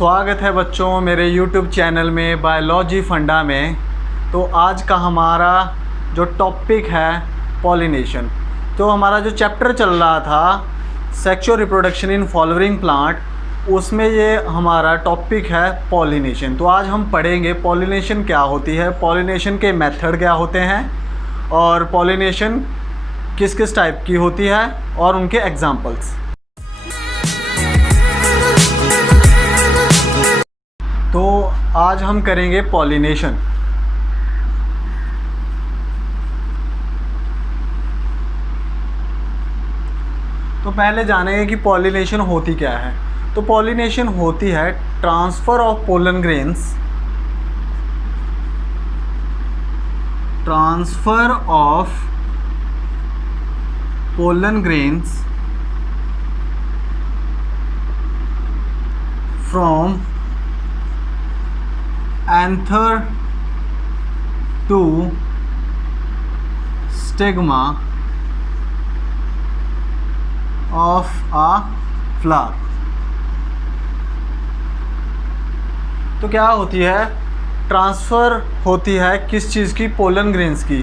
स्वागत है बच्चों मेरे YouTube चैनल में बायोलॉजी फंडा में। तो आज का हमारा जो टॉपिक है पॉलिनेशन। तो हमारा जो चैप्टर चल रहा था sexual reproduction in flowering plant, उसमें ये हमारा टॉपिक है पॉलिनेशन। तो आज हम पढ़ेंगे पॉलिनेशन क्या होती है, पॉलिनेशन के मेथड क्या होते हैं और पॉलिनेशन किस किस टाइप की होती है और उनके एग्जाम्पल्स। तो आज हम करेंगे पॉलिनेशन। तो पहले जानेंगे कि पॉलिनेशन होती क्या है। तो पॉलिनेशन होती है transfer of pollen grains, transfer of pollen grains from anther to stigma of a flower। तो क्या होती है, ट्रांसफ़र होती है किस चीज़ की, पोलन ग्रेन्स की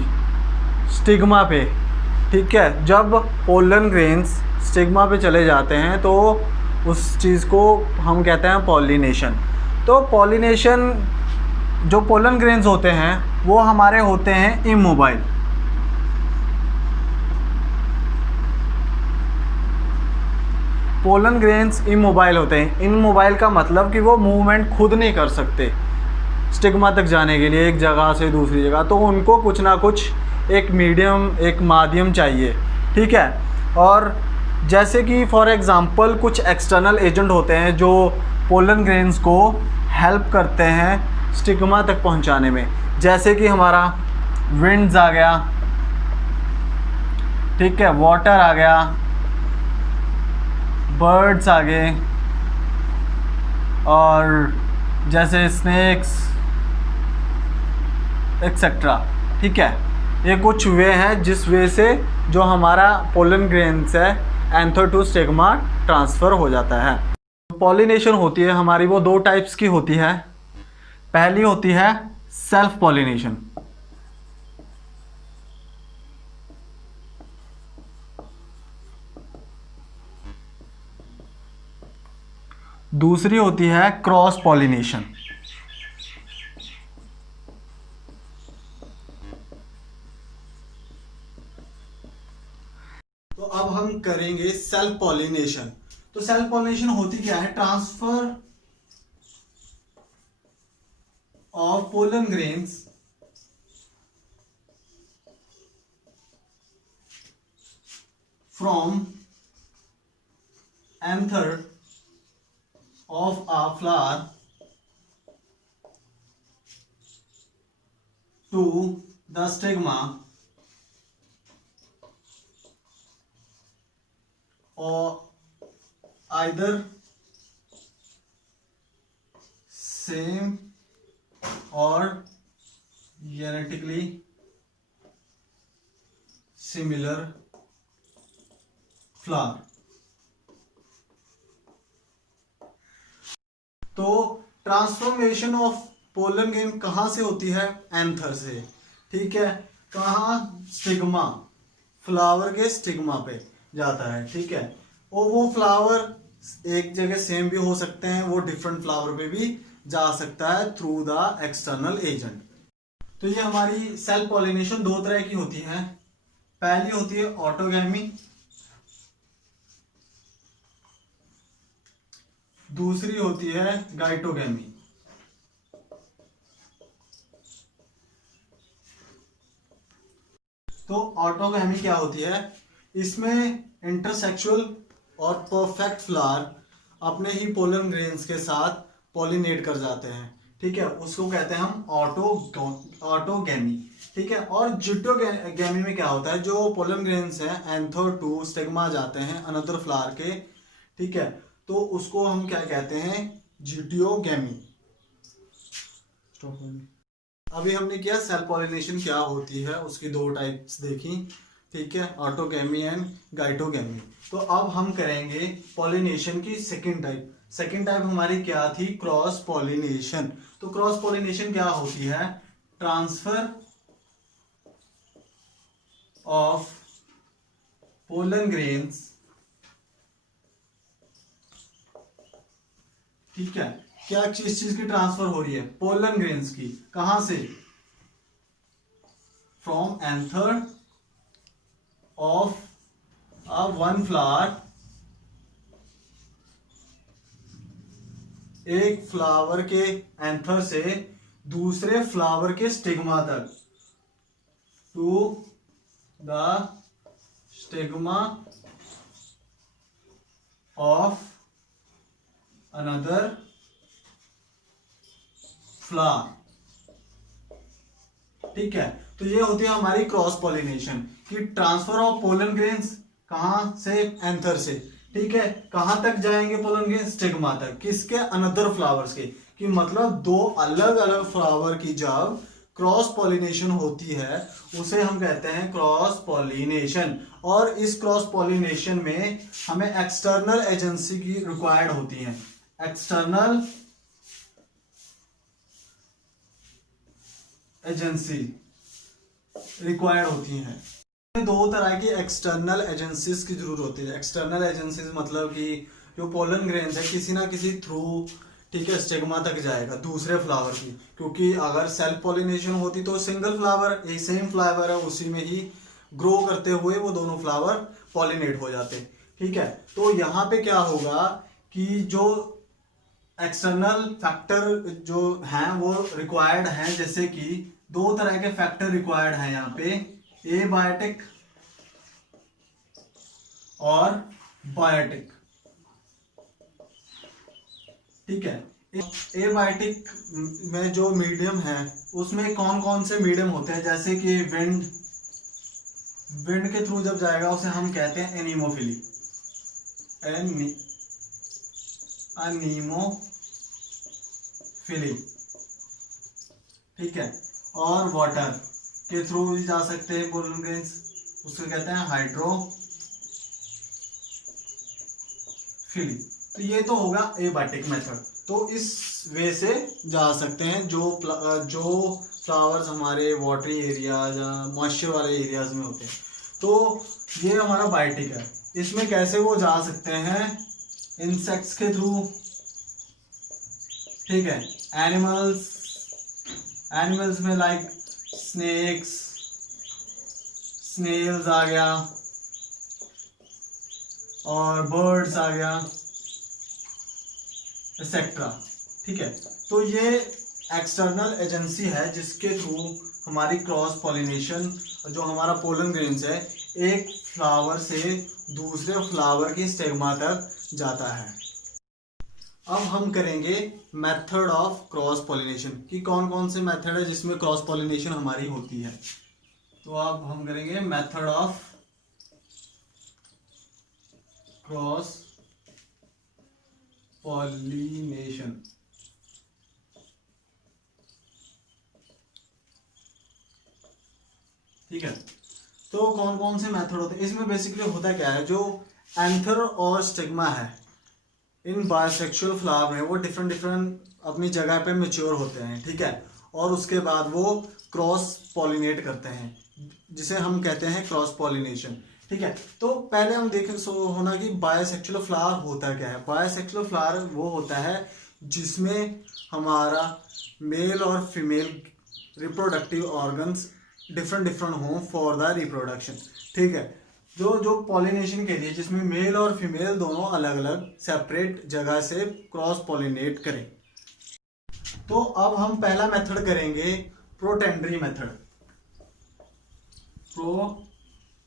स्टिग्मा पे। ठीक है, जब पोलन ग्रेन्स स्टिग्मा पे चले जाते हैं तो उस चीज़ को हम कहते हैं पॉलिनेशन। तो पॉलिनेशन जो पोलन ग्रेन्स होते हैं वो हमारे होते हैं इमोबाइल। पोलन ग्रेन्स इमोबाइल होते हैं। इमोबाइल का मतलब कि वो मूवमेंट खुद नहीं कर सकते स्टिग्मा तक जाने के लिए एक जगह से दूसरी जगह। तो उनको कुछ ना कुछ एक मीडियम, एक माध्यम चाहिए। ठीक है, और जैसे कि फॉर एग्ज़ाम्पल कुछ एक्सटर्नल एजेंट होते हैं जो पोलन ग्रेन्स को हेल्प करते हैं स्टिग्मा तक पहुंचाने में। जैसे कि हमारा विंड्स आ गया, ठीक है, वाटर आ गया, बर्ड्स आ गए, और जैसे स्नेक्स एक्सेट्रा। ठीक है, ये कुछ वे हैं जिस वे से जो हमारा पोलन ग्रेन्स है एंथर टू स्टिग्मा ट्रांसफ़र हो जाता है। पॉलिनेशन होती है हमारी, वो दो टाइप्स की होती है। पहली होती है सेल्फ पॉलिनेशन, दूसरी होती है क्रॉस पॉलिनेशन। तो अब हम करेंगे सेल्फ पॉलिनेशन। तो सेल्फ पॉलिनेशन होती क्या है, transfer of pollen grains from anther of a flower to the stigma or either same और genetically similar flower। तो ट्रांसफॉर्मेशन ऑफ पोलन ग्रेन कहाँ से होती है, एंथर से। ठीक है, कहाँ, स्टिग्मा, फ्लावर के स्टिग्मा पे जाता है। ठीक है, और वो फ्लावर एक जगह सेम भी हो सकते हैं, वो डिफरेंट फ्लावर पे भी जा सकता है थ्रू द एक्सटर्नल एजेंट। तो ये हमारी सेल्फ पॉलिनेशन दो तरह की होती है। पहली होती है ऑटोगैमी, दूसरी होती है गाइटोगैमी। तो ऑटोगैमी क्या होती है, इसमें इंटरसेक्सुअल और परफेक्ट फ्लावर अपने ही पोलन ग्रेन्स के साथ पॉलिनेट कर जाते हैं। ठीक है, उसको कहते हैं हम ऑटोगैमी। ठीक है, और जिटोगैमी में क्या होता है, जो पोलन ग्रेन्स हैं एंथर टू स्टिग्मा जाते हैं अनदर फ्लावर के। ठीक है, तो उसको हम क्या कहते हैं, जिटियोगैमी। अभी हमने किया सेल्फ पॉलिनेशन क्या होती है, उसकी दो टाइप्स देखी। ठीक है, ऑटोगैमी एंड गाइटोगैमी। तो अब हम करेंगे पॉलिनेशन की सेकेंड टाइप, सेकेंड टाइप हमारी क्या थी, क्रॉस पॉलिनेशन। तो क्रॉस पॉलिनेशन क्या होती है, ट्रांसफर ऑफ पोलन ग्रेन्स, ठीक है, क्या किस चीज की ट्रांसफर हो रही है, पोलन ग्रेन्स की, कहां से, from anther of a one flower, एक फ्लावर के एंथर से दूसरे फ्लावर के स्टिग्मा तक, to the stigma of another flower, ठीक है। तो ये होती है हमारी क्रॉस पॉलिनेशन कि ट्रांसफर ऑफ पोलन ग्रेन्स कहां से, एंथर से, ठीक है, कहां तक जाएंगे पोलन ग्रेन्स, स्टिग्मा तक, किसके, अनदर फ्लावर्स के, कि मतलब दो अलग अलग फ्लावर की जब क्रॉस पॉलिनेशन होती है उसे हम कहते हैं क्रॉस पॉलिनेशन। और इस क्रॉस पॉलिनेशन में हमें एक्सटर्नल एजेंसी की रिक्वायर्ड होती है, एक्सटर्नल एजेंसी रिक्वायर्ड होती हैं। दो तरह की एक्सटर्नल एजेंसीज की जरूरत होती है। एक्सटर्नल एजेंसीज मतलब कि जो पोलन ग्रेन्स है किसी ना किसी थ्रू, ठीक है, स्टिग्मा तक जाएगा दूसरे फ्लावर की, क्योंकि अगर सेल्फ पॉलिनेशन होती तो सिंगल फ्लावर, एक सेम फ्लावर है उसी में ही ग्रो करते हुए वो दोनों फ्लावर पॉलिनेट हो जाते, ठीक है। तो यहाँ पे क्या होगा कि जो एक्सटर्नल फैक्टर जो हैं वो रिक्वायर्ड हैं, जैसे कि दो तरह के फैक्टर रिक्वायर्ड हैं यहाँ पे, एबायोटिक और बायोटिक, ठीक है। एबायोटिक में जो मीडियम है उसमें कौन कौन से मीडियम होते हैं, जैसे कि विंड के थ्रू जब जाएगा उसे हम कहते हैं एनीमोफिली, एनीमोफिली, ठीक है। और वाटर के थ्रू भी जा सकते हैं पोलन ग्रेन्स, उसको कहते हैं हाइड्रोफिली। तो ये तो होगा एबायोटिक मेथड। तो इस वे से जा सकते हैं जो फ्लावर्स हमारे वाटरी एरियाज या मॉइस्चर वाले एरियाज में होते हैं। तो ये हमारा बायोटिक है। इसमें कैसे वो जा सकते हैं, इंसेक्ट्स के थ्रू, ठीक है, एनिमल्स में लाइक स्नेक्स, स्नेल्स आ गया और बर्ड्स आ गया, एक्सेट्रा, ठीक है। तो ये एक्सटर्नल एजेंसी है जिसके थ्रू हमारी क्रॉस पॉलिनेशन, जो हमारा पोलन ग्रेन्स है, एक फ्लावर से दूसरे फ्लावर की स्टिग्मा तक जाता है। अब हम करेंगे मेथड ऑफ क्रॉस पॉलिनेशन कि कौन कौन से मेथड है जिसमें क्रॉस पॉलिनेशन हमारी होती है। तो अब हम करेंगे मेथड ऑफ क्रॉस पॉलिनेशन, ठीक है। तो कौन कौन से मेथड होते हैं इसमें, बेसिकली होता क्या है, जो एंथर और स्टिग्मा है इन बायोसेक्सुअल फ्लावर में वो डिफरेंट अपनी जगह पे मैच्योर होते हैं, ठीक है, और उसके बाद वो क्रॉस पॉलिनेट करते हैं जिसे हम कहते हैं क्रॉस पॉलिनेशन, ठीक है। तो पहले हम देखें होना कि बायोसेक्सुअल फ्लावर होता क्या है। बायोसेक्सुअल फ्लावर वो होता है जिसमें हमारा मेल और फीमेल रिप्रोडक्टिव ऑर्गन्स डिफरेंट हों फॉर द रिप्रोडक्शन, ठीक है। जो पॉलिनेशन के लिए जिसमें मेल और फीमेल दोनों अलग अलग सेपरेट जगह से क्रॉस पॉलिनेट करें। तो अब हम पहला मेथड करेंगे प्रोटेंडरी मेथड। प्रोटेंडरी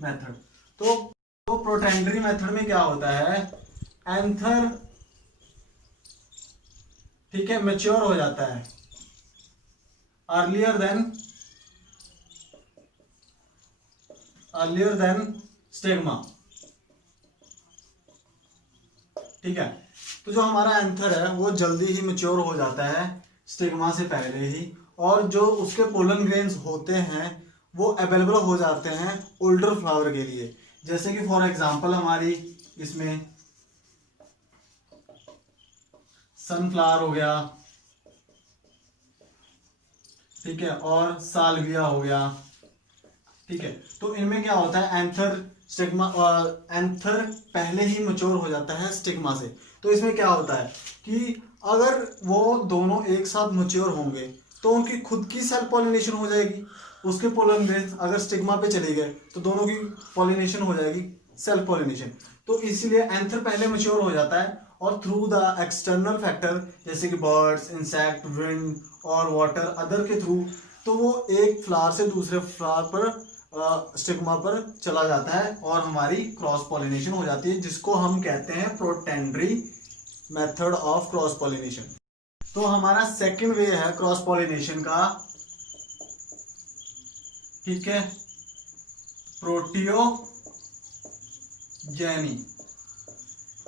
मेथड, तो प्रोटेंडरी मेथड में क्या होता है, एंथर, ठीक है, मैच्योर हो जाता है अर्लियर देन स्टिग्मा, ठीक है। तो जो हमारा एंथर है वो जल्दी ही मैच्योर हो जाता है स्टिग्मा से पहले ही, और जो उसके पोलन ग्रेन्स होते हैं वो अवेलेबल हो जाते हैं ओल्डर फ्लावर के लिए। जैसे कि फॉर एग्जांपल हमारी इसमें सनफ्लावर हो गया, ठीक है, और सालविया हो गया, ठीक है। तो इनमें क्या होता है, एंथर स्टिग्मा, एंथर पहले ही मैच्योर हो जाता है स्टिग्मा से। तो इसमें क्या होता है कि अगर वो दोनों एक साथ मैच्योर होंगे तो उनकी खुद की सेल्फ पॉलिनेशन हो जाएगी। उसके पोलन ग्रेन्स अगर स्टिग्मा पे चले गए तो दोनों की पॉलिनेशन हो जाएगी, सेल्फ पॉलिनेशन। तो इसीलिए एंथर पहले मैच्योर हो जाता है और थ्रू द एक्सटर्नल फैक्टर जैसे कि बर्ड्स, इंसेक्ट, विंड और वाटर अदर के थ्रू, तो वो एक फ्लावर से दूसरे फ्लावर पर स्टिग्मा पर चला जाता है और हमारी क्रॉस पॉलिनेशन हो जाती है, जिसको हम कहते हैं प्रोटेंडरी मेथड ऑफ क्रॉस पॉलिनेशन। तो हमारा सेकंड वे है क्रॉस पॉलिनेशन का, ठीक है, प्रोटियोजेनी,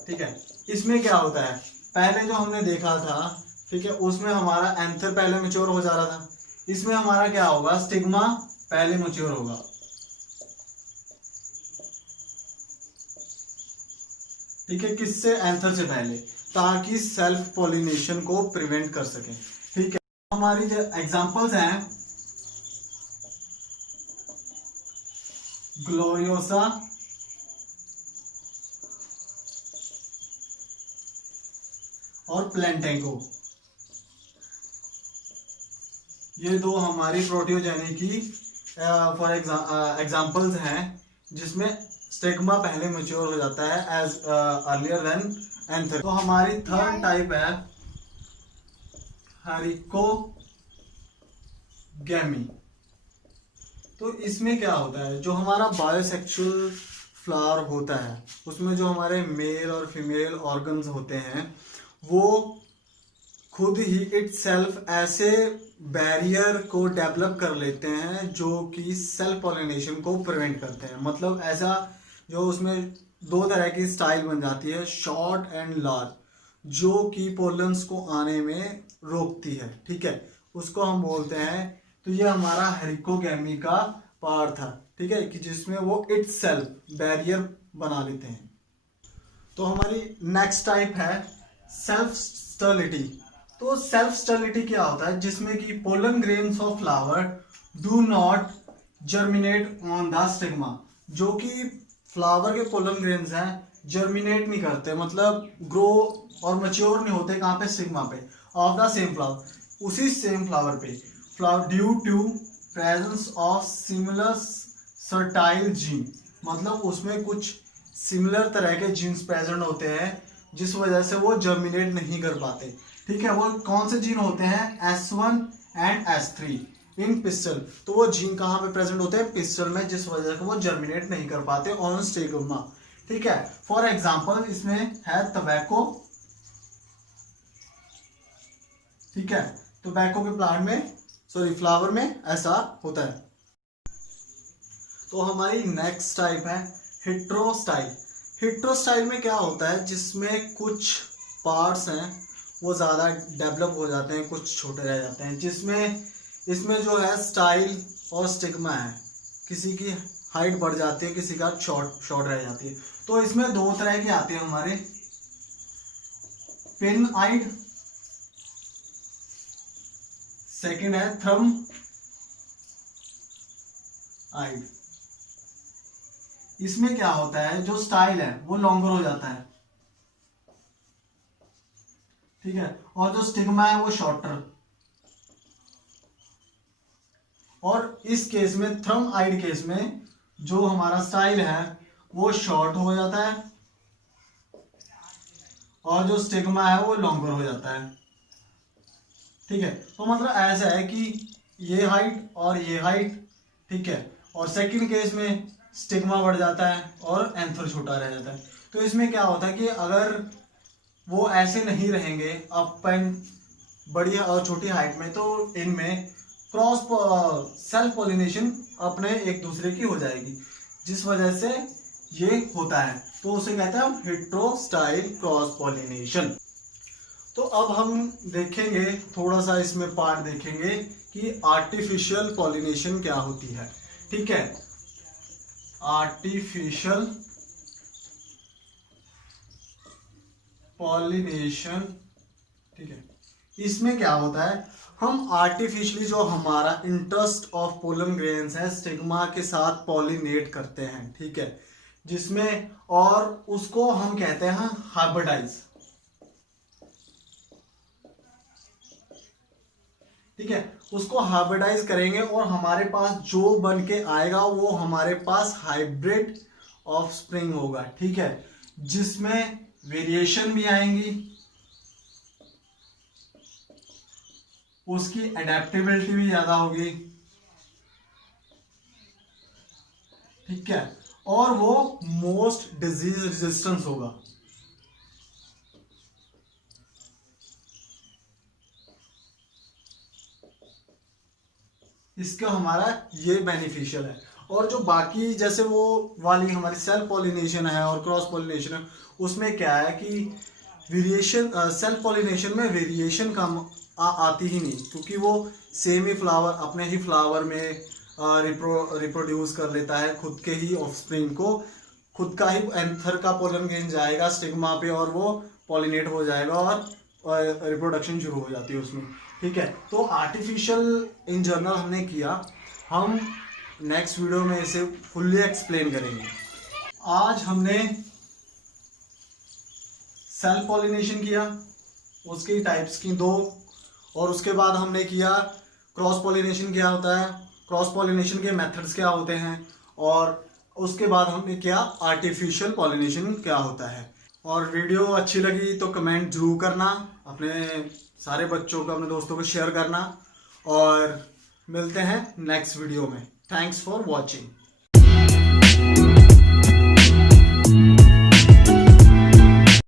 ठीक है। इसमें क्या होता है, पहले जो हमने देखा था, ठीक है, उसमें हमारा एंथर पहले मैच्योर हो जा रहा था। इसमें हमारा क्या होगा, स्टिग्मा पहले मैच्योर होगा, ठीक है, किससे, एंथर से पहले, ताकि सेल्फ पॉलिनेशन को प्रिवेंट कर सके, ठीक है। हमारी जो एग्जांपल्स हैं, ग्लोरियोसा और प्लेंटेको, ये दो हमारी प्रोटियोजेनी की फॉर एग्जांपल्स हैं, जिसमें स्टिग्मा पहले मैच्योर हो जाता है एज अर्लियर देन एंथर। तो हमारी थर्ड टाइप है हेरिकोगैमी। तो इसमें क्या होता है, जो हमारा बायोसेक्सुअल फ्लावर होता है उसमें जो हमारे मेल और फीमेल ऑर्गन्स होते हैं वो खुद ही इटसेल्फ ऐसे बैरियर को डेवलप कर लेते हैं जो कि सेल्फ पॉलिनेशन को प्रिवेंट करते हैं। मतलब ऐसा जो उसमें दो तरह की स्टाइल बन जाती है, शॉर्ट एंड लार्ज, जो कि पोलन्स को आने में रोकती है, ठीक है, उसको हम बोलते हैं। तो ये हमारा हेरिकोगैमी का पार्ट था, ठीक है, कि जिसमें वो इटसेल्फ बैरियर बना लेते हैं। तो हमारी नेक्स्ट टाइप है सेल्फ स्टर्लिटी। तो सेल्फ स्टर्लिटी क्या होता है, जिसमें कि pollen grains of flower do not germinate on the stigma, जो कि फ्लावर के पोलन ग्रेन्स हैं जर्मिनेट नहीं करते, मतलब ग्रो और मैच्योर नहीं होते, कहाँ पे, स्टिग्मा पे, ऑफ द सेम फ्लावर, उसी सेम फ्लावर पे, flower due to presence of similar sterile gene, मतलब उसमें कुछ सिमिलर तरह के जीन्स प्रेजेंट होते हैं जिस वजह से वो जर्मिनेट नहीं कर पाते, ठीक है। वो कौन से जीन होते हैं, S1 and S3 in pistol. तो वो जीन कहाँ पे प्रेजेंट होते हैं, पिस्टल में, जिस वजह से वो जर्मिनेट नहीं कर पाते ऑन स्टिग्मा, ठीक है। फॉर एग्जांपल इसमें है टबैको, ठीक है, टबैको के प्लांट में, सॉरी फ्लावर में ऐसा होता है। तो हमारी नेक्स्ट टाइप है हेट्रोस्टाइल। हेट्रोस्टाइल में क्या होता है, जिसमें कुछ पार्ट्स हैं वो ज़्यादा डेवलप हो जाते हैं, कुछ छोटे रह जाते हैं, जिसमें इसमें जो है स्टाइल और स्टिग्मा है, किसी की हाइट बढ़ जाती है, किसी का शॉर्ट रह जाती है। तो इसमें दो तरह की आती है हमारे, पिन आइड, सेकंड है थ्रम आइड। इसमें क्या होता है, जो स्टाइल है वो लॉन्गर हो जाता है, ठीक है, और जो स्टिग्मा है वो शॉर्टर। और इस केस में, थ्रम आइड केस में, जो हमारा स्टाइल है वो शॉर्ट हो जाता है और जो स्टिग्मा है वो लॉन्गर हो जाता है, ठीक है। तो मतलब ऐसा है कि ये हाइट और ये हाइट, ठीक है, और सेकंड केस में स्टिग्मा बढ़ जाता है और एंथर छोटा रह जाता है। तो इसमें क्या होता है कि अगर वो ऐसे नहीं रहेंगे अप एंड बड़ी और छोटी हाइट में, तो इनमें क्रॉस सेल्फ पॉलिनेशन अपने एक दूसरे की हो जाएगी, जिस वजह से ये होता है। तो उसे कहते हैं हम हेट्रोस्टाइल क्रॉस पॉलिनेशन। तो अब हम देखेंगे थोड़ा सा, इसमें पार्ट देखेंगे कि आर्टिफिशियल पॉलिनेशन क्या होती है, ठीक है। आर्टिफिशियल पॉलिनेशन, ठीक है, इसमें क्या होता है, हम आर्टिफिशियली जो हमारा इंटरेस्ट ऑफ पोलन ग्रेन्स है स्टिग्मा के साथ पॉलिनेट करते हैं, ठीक है, जिसमें और उसको हम कहते हैं हाइब्रिडाइज, ठीक है, उसको हाइब्रिडाइज करेंगे और हमारे पास जो बन के आएगा वो हमारे पास हाइब्रिड ऑफ स्प्रिंग होगा, ठीक है, जिसमें वेरिएशन भी आएंगी, उसकी एडेप्टेबिलिटी भी ज्यादा होगी, ठीक है, और वो मोस्ट डिजीज रेजिस्टेंस होगा। इसका हमारा ये बेनिफिशियल है। और जो बाकी जैसे वो वाली हमारी सेल्फ पॉलिनेशन है और क्रॉस पॉलिनेशन है, उसमें क्या है कि वेरिएशन, सेल्फ पॉलिनेशन में वेरिएशन कम आती ही नहीं, क्योंकि वो सेम ही फ्लावर अपने ही फ्लावर में रिप्रोड्यूस कर लेता है खुद के ही ऑफस्प्रिंग को, खुद का ही एंथर का पोलन ग्रेन जाएगा स्टिग्मा पे और वो पॉलिनेट हो जाएगा और रिप्रोडक्शन शुरू हो जाती है उसमें, ठीक है। तो आर्टिफिशियल इन जनरल हमने किया, हम नेक्स्ट वीडियो में इसे फुल्ली एक्सप्लेन करेंगे। आज हमने सेल्फ पॉलिनेशन किया, उसकी टाइप्स की 2, और उसके बाद हमने किया क्रॉस पॉलिनेशन क्या होता है, क्रॉस पॉलिनेशन के मेथड्स क्या होते हैं, और उसके बाद हमने किया आर्टिफिशियल पॉलिनेशन क्या होता है। और वीडियो अच्छी लगी तो कमेंट जरूर करना, अपने सारे बच्चों को, अपने दोस्तों को शेयर करना, और मिलते हैं नेक्स्ट वीडियो में। Thanks for watching.